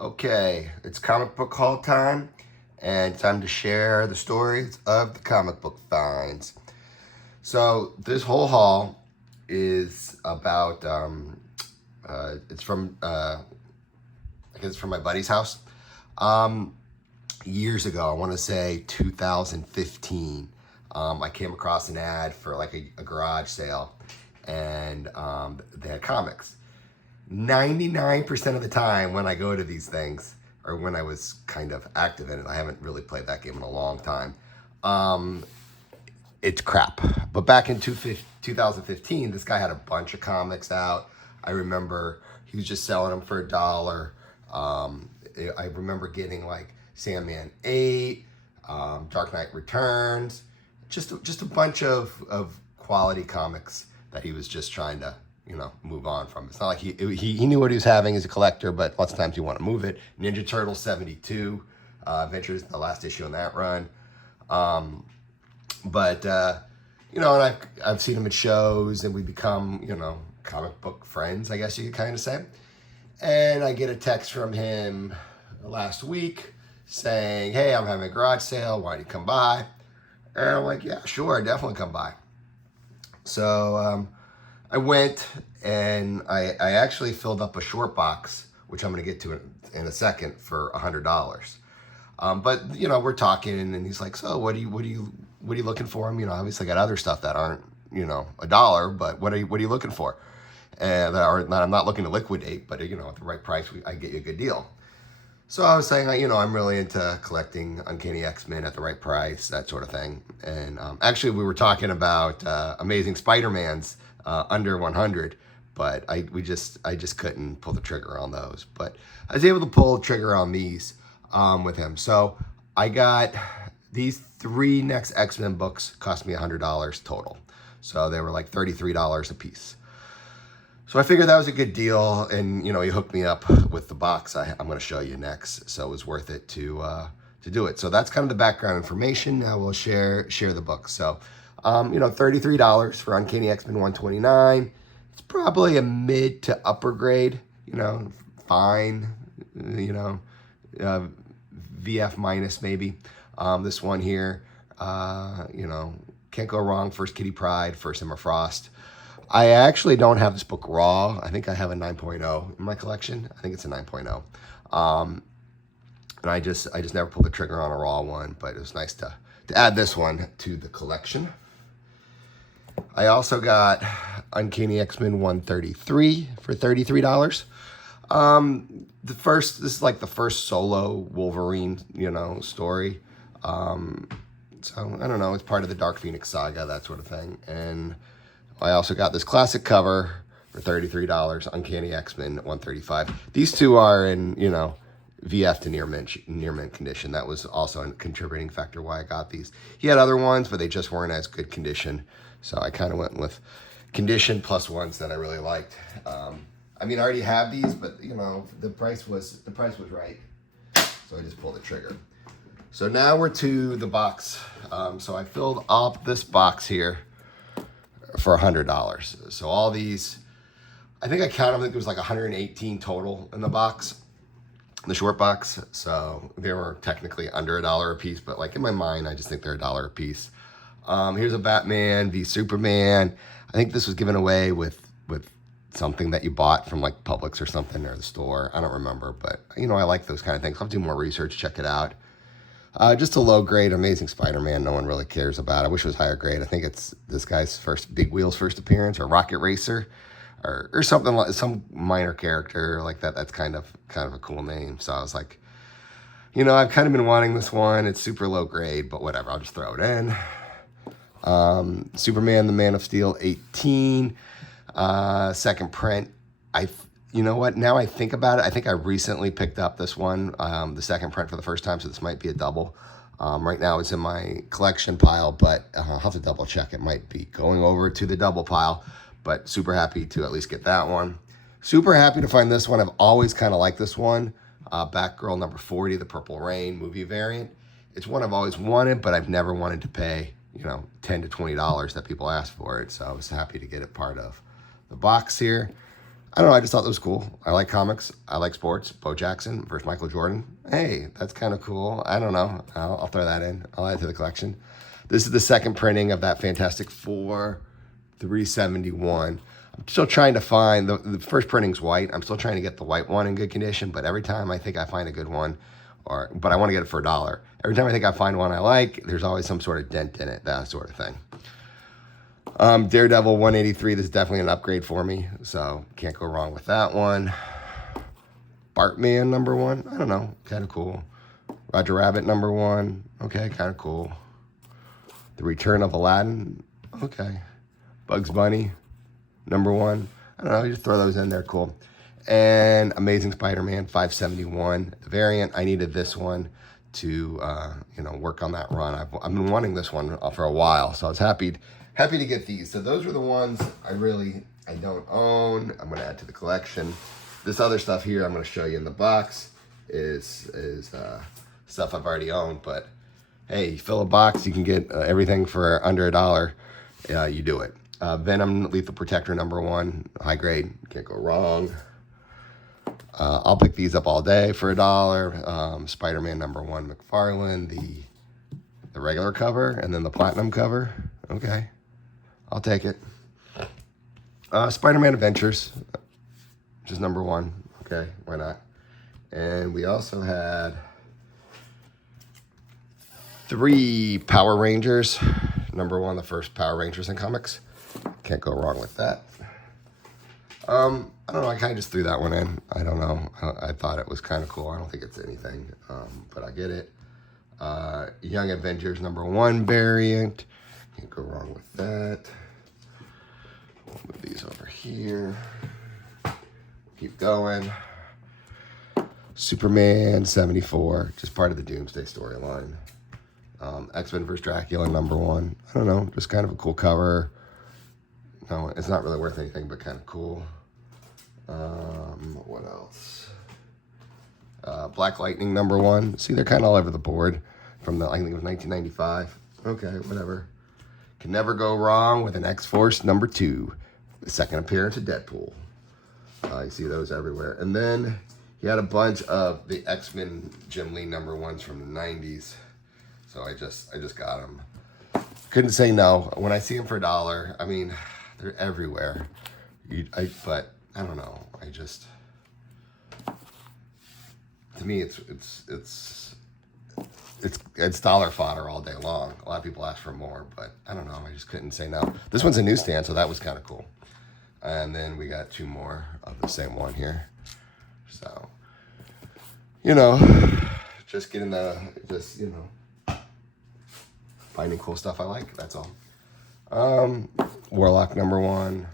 Okay, it's comic book haul time, and time to share the stories of the comic book finds. So this whole haul is about. It's from. I guess it's from my buddy's house. Um, Years ago, I want to say 2015. I came across an ad for like a garage sale, and they had comics. 99% of the time when I go to these things, or when I was kind of active in it, I haven't really played that game in a long time. Um, it's crap. But back in 2015, this guy had a bunch of comics out. I remember he was just selling them for $1. I remember getting like Sandman 8, Dark Knight Returns, just a bunch of quality comics that he was just trying to move on from. It's not like he knew what he was having as a collector, but lots of times you want to move it. Ninja Turtles 72 Adventures, the last issue in that run. But and I've seen him at shows, and we become comic book friends, I guess you could kind of say. And I get a text from him last week saying, "Hey, I'm having a garage sale. Why don't you come by?" And I'm like, "Yeah, sure, definitely come by." So I went, and I actually filled up a short box, which I'm going to get to in a second, for $100. But we're talking, and he's like, "So what are you looking for?" Obviously I got other stuff that aren't $1, but what are you looking for? And I'm not looking to liquidate, but at the right price, I get you a good deal. So I was saying, I'm really into collecting Uncanny X-Men at the right price, that sort of thing. And actually, we were talking about Amazing Spider-Man's under 100, but I just couldn't pull the trigger on those. But I was able to pull the trigger on these with him. So I got these 3 next X-Men books, cost me $100 total. So they were like $33 a piece. So I figured that was a good deal, and he hooked me up with the box I'm going to show you next. So it was worth it to do it. So that's kind of the background information. Now we'll share the book. So $33 for Uncanny X-Men 129. It's probably a mid to upper grade. Fine. VF minus maybe. This one here. Can't go wrong. First Kitty Pryde, first Emma Frost. I actually don't have this book raw. I think I have a 9.0 in my collection. I think it's a 9.0. And I just never pulled the trigger on a raw one, but it was nice to add this one to the collection. I also got Uncanny X-Men 133 for $33. This is like the first solo Wolverine, story. So I don't know, it's part of the Dark Phoenix saga, that sort of thing. And I also got this classic cover for $33, Uncanny X-Men 135. These two are in, VF to near mint condition. That was also a contributing factor why I got these. He had other ones, but they just weren't as good condition. So I kind of went with condition plus ones that I really liked. I already have these, but the price was right. So I just pulled the trigger. So now we're to the box. So I filled up this box here for $100. So all these, I think I counted them, I think there was like 118 total in the box, the short box. So they were technically under $1 a piece, but like in my mind, I just think they're $1 a piece. Here's a Batman v Superman. I think this was given away with something that you bought from like Publix or something, or the store. I don't remember, but I like those kind of things. I'll do more research, check it out. Just a low grade Amazing Spider-Man. No one really cares about. I wish it was higher grade. I think it's this guy's Big Wheel's first appearance, or Rocket Racer, or something like some minor character like that. That's kind of a cool name. So I was like, I've kind of been wanting this one. It's super low grade, but whatever. I'll just throw it in. Superman, the Man of Steel 18, second print. You know what? Now I think about it, I think I recently picked up this one, the second print for the first time, so this might be a double. Right now it's in my collection pile, but I'll have to double check. It might be going over to the double pile, but super happy to at least get that one. Super happy to find this one. I've always kind of liked this one. Batgirl number 40, the Purple Rain movie variant. It's one I've always wanted, but I've never wanted to pay, $10 to $20 that people ask for it. So I was happy to get it part of the box here. I don't know. I just thought that was cool. I like comics. I like sports. Bo Jackson versus Michael Jordan. Hey, that's kind of cool. I don't know. I'll throw that in. I'll add it to the collection. This is the second printing of that Fantastic Four 371. I'm still trying to find, the first printing's white. I'm still trying to get the white one in good condition, but every time I think I find a good one, but I want to get it for $1. Every time I think I find one I like, there's always some sort of dent in it, that sort of thing. Daredevil 183, this is definitely an upgrade for me, so can't go wrong with that one. Bartman #1, I don't know, kind of cool. Roger Rabbit #1, okay, kind of cool. The Return of Aladdin, okay. Bugs Bunny #1, I don't know, you just throw those in there, cool. And Amazing Spider-Man 571, the variant. I needed this one to work on that run. I've been wanting this one for a while, so I was happy to get these. So those were the ones I don't own. I'm going to add to the collection. This other stuff here I'm going to show you in the box is stuff I've already owned. But hey, fill a box, you can get everything for under $1. You do it. Venom Lethal Protector #1, high grade, can't go wrong. I'll pick these up all day for $1. Spider-Man #1 McFarlane, the regular cover, and then the platinum cover. Okay, I'll take it. Spider-Man Adventures, which is #1. Okay, why not? And we also had 3 Power Rangers. #1, the first Power Rangers in comics. Can't go wrong with that. I don't know, I kind of just threw that one in. I don't know. I thought it was kind of cool. I don't think it's anything, but I get it. Young Avengers #1 variant. Can't go wrong with that. We'll move these over here. Keep going. Superman 74, just part of the Doomsday storyline. X-Men vs. Dracula #1. I don't know, just kind of a cool cover. No, it's not really worth anything, but kind of cool. What else? Black Lightning #1. See, they're kind of all over the board from I think it was 1995. Okay, whatever. Can never go wrong with an X-Force #2. The second appearance of Deadpool. You see those everywhere. And then he had a bunch of the X-Men Jim Lee #1s from the 90s. So I just got them. Couldn't say no. When I see them for $1, I mean, they're everywhere. But I don't know. To me, it's dollar fodder all day long. A lot of people ask for more, but I don't know. I just couldn't say no. This one's a newsstand, so that was kind of cool. And then we got 2 more of the same one here. So, just getting finding cool stuff I like. That's all. Warlock #1.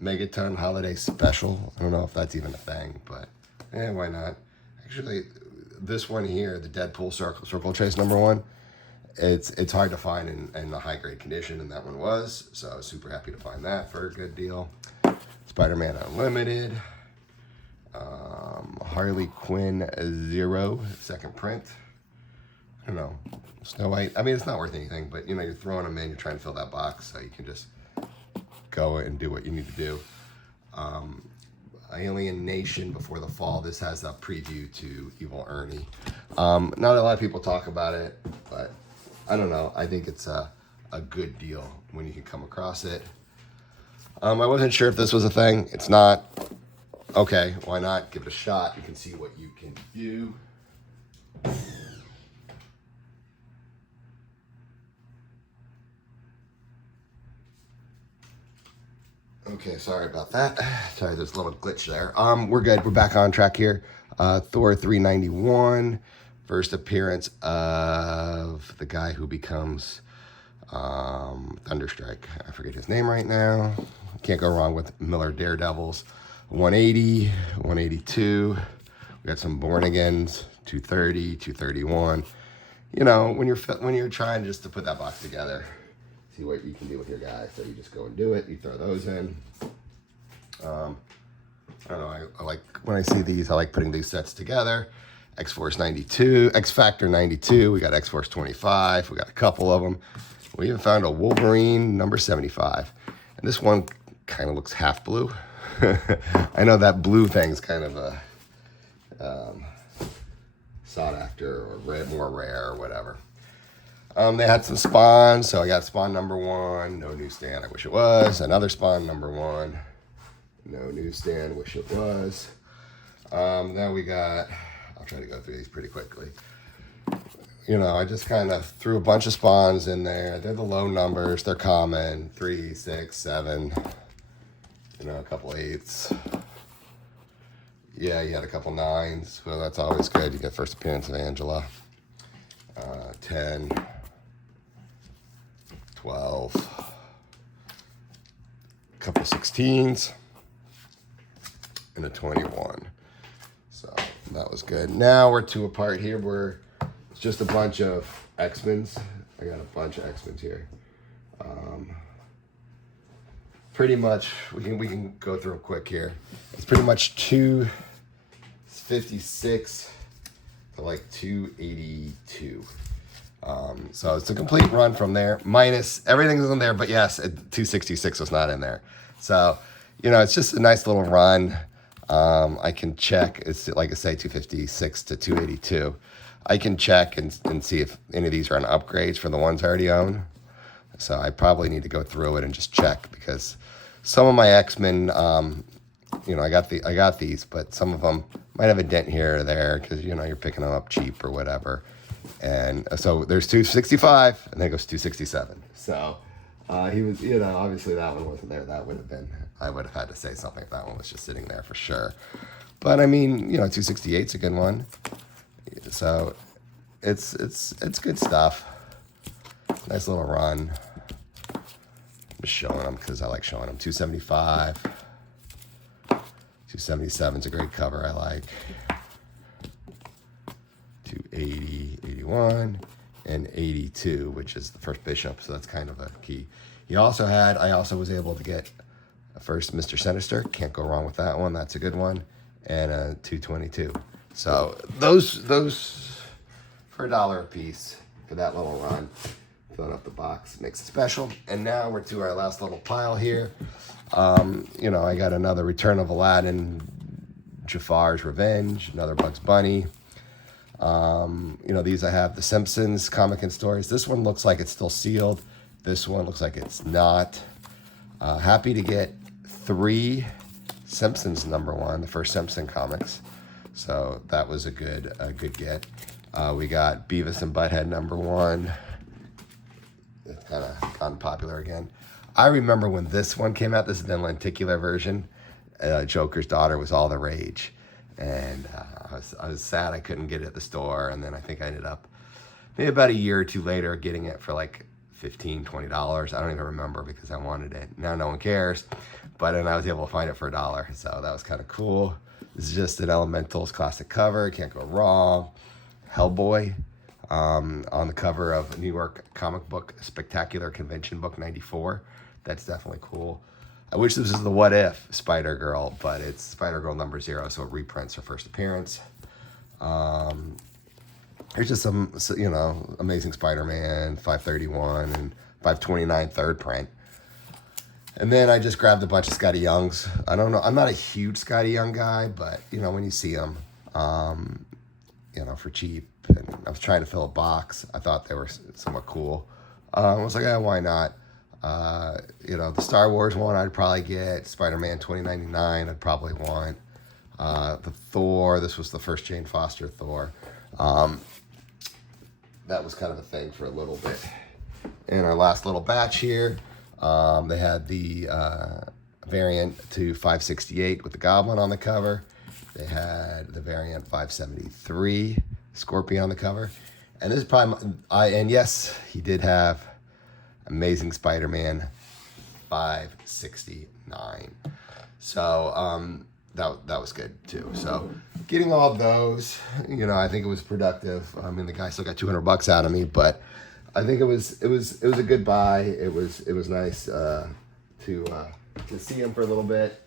Megaton Holiday Special. I don't know if that's even a thing, but why not? Actually, this one here, the Deadpool Circle Chase #1, it's hard to find in the high grade condition, and that one was. So I was super happy to find that for a good deal. Spider-Man Unlimited. Harley Quinn 0, second print. I don't know. Snow White. I mean, it's not worth anything, but you're throwing them in, you're trying to fill that box, so you can just go and do what you need to do. Alien Nation Before the Fall. This has a preview to Evil Ernie. Not a lot of people talk about it, but I don't know. I think it's a good deal when you can come across it. I wasn't sure if this was a thing. It's not. Okay, why not? Give it a shot. You can see what you can do. Okay, sorry about that. Sorry, there's a little glitch there. We're good. We're back on track here. Thor 391, first appearance of the guy who becomes Thunderstrike. I forget his name right now. Can't go wrong with Miller Daredevils. 180, 182. We got some Born Agains, 230, 231. When you're trying just to put that box together, see what you can do with your guys. So you just go and do it. You throw those in. I don't know. I like when I see these. I like putting these sets together. X-Force 92, X-Factor 92. We got X-Force 25. We got a couple of them. We even found a Wolverine #75, and this one kind of looks half blue. I know that blue thing's kind of a sought after or more rare or whatever. They had some spawns, so I got spawn number 1, no newsstand, I wish it was. Another spawn number 1, no newsstand, wish it was. Then we got, I'll try to go through these pretty quickly. You know, I just kind of threw a bunch of spawns in there. They're the low numbers, they're common, 3, 6, 7, you know, a couple 8s. Yeah, you had a couple 9s, well, that's always good. You get first appearance of Angela. 10, 12, a couple 16s, and a 21. So that was good. Now we're 2 apart here. It's just a bunch of X-Men's. I got a bunch of X-Men's here. Pretty much, we can go through them quick here. It's pretty much 256 to like 282. So it's a complete run from there. Minus everything's in there, but yes, 266 was not in there. So, you know, it's just a nice little run. I can check. It's like I say, 256 to 282. I can check and see if any of these are on upgrades for the ones I already own. So I probably need to go through it and just check, because some of my X-Men, you know, I got these, but some of them might have a dent here or there because, you know, you're picking them up cheap or whatever. And so there's 265, and then it goes 267. So he was, you know, obviously that one wasn't there. That would have been, I would have had to say something if that one was just sitting there for sure. But I mean, you know, 268's a good one. So it's good stuff. Nice little run. Just showing them because I like showing them. 275. 277's a great cover I like. 280, 81, and 82, which is the first bishop, so that's kind of a key. I also was able to get a first Mr. Sinister. Can't go wrong with that one. That's a good one. And a 222. So those for $1 a piece for that little run. Filling up the box makes it special. And now we're to our last little pile here. You know, I got another Return of Aladdin, Jafar's Revenge, another Bugs Bunny. You know, these I have the Simpsons comic and stories. This one looks like it's still sealed. This one looks like it's not. Happy to get 3 Simpsons #1, the first Simpson comics. So that was a good get. We got Beavis and Butthead #1. It's kind of gotten popular again. I remember when this one came out. This is the lenticular version. Joker's Daughter was all the rage. And I was sad I couldn't get it at the store. And then I think I ended up maybe about a year or two later getting it for like $15, $20. I don't even remember because I wanted it. Now no one cares. But then I was able to find it for $1. So that was kind of cool. This is just an Elementals classic cover. Can't go wrong. Hellboy on the cover of New York Comic Book Spectacular Convention Book 94. That's definitely cool. I wish this was the What If Spider-Girl, but it's Spider-Girl #0, so it reprints her first appearance. There's just some, you know, Amazing Spider-Man 531 and 529 third print. And then I just grabbed a bunch of Scotty Youngs. I don't know, I'm not a huge Scotty Young guy, but, you know, when you see them, you know, for cheap, and I was trying to fill a box. I thought they were somewhat cool. I was like, why not? You know, the Star Wars one I'd probably get. Spider-Man 2099 I'd probably want. The Thor, this was the first Jane Foster Thor. That was kind of a thing for a little bit. In our last little batch here, they had the variant to 568 with the Goblin on the cover. They had the variant 573 Scorpion on the cover. And this is probably, and yes, he did have Amazing Spider-Man 569. So that was good too. So getting all of those, you know, I think it was productive. I mean, the guy still got $200 out of me, but I think it was a good buy. It was nice to see him for a little bit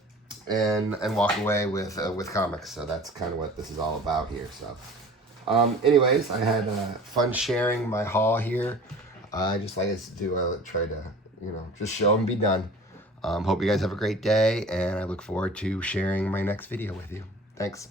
and walk away with comics. So that's kind of what this is all about here. So anyways, I had fun sharing my haul here. I just like to do, try to, you know, just show and be done. Hope you guys have a great day, and I look forward to sharing my next video with you. Thanks.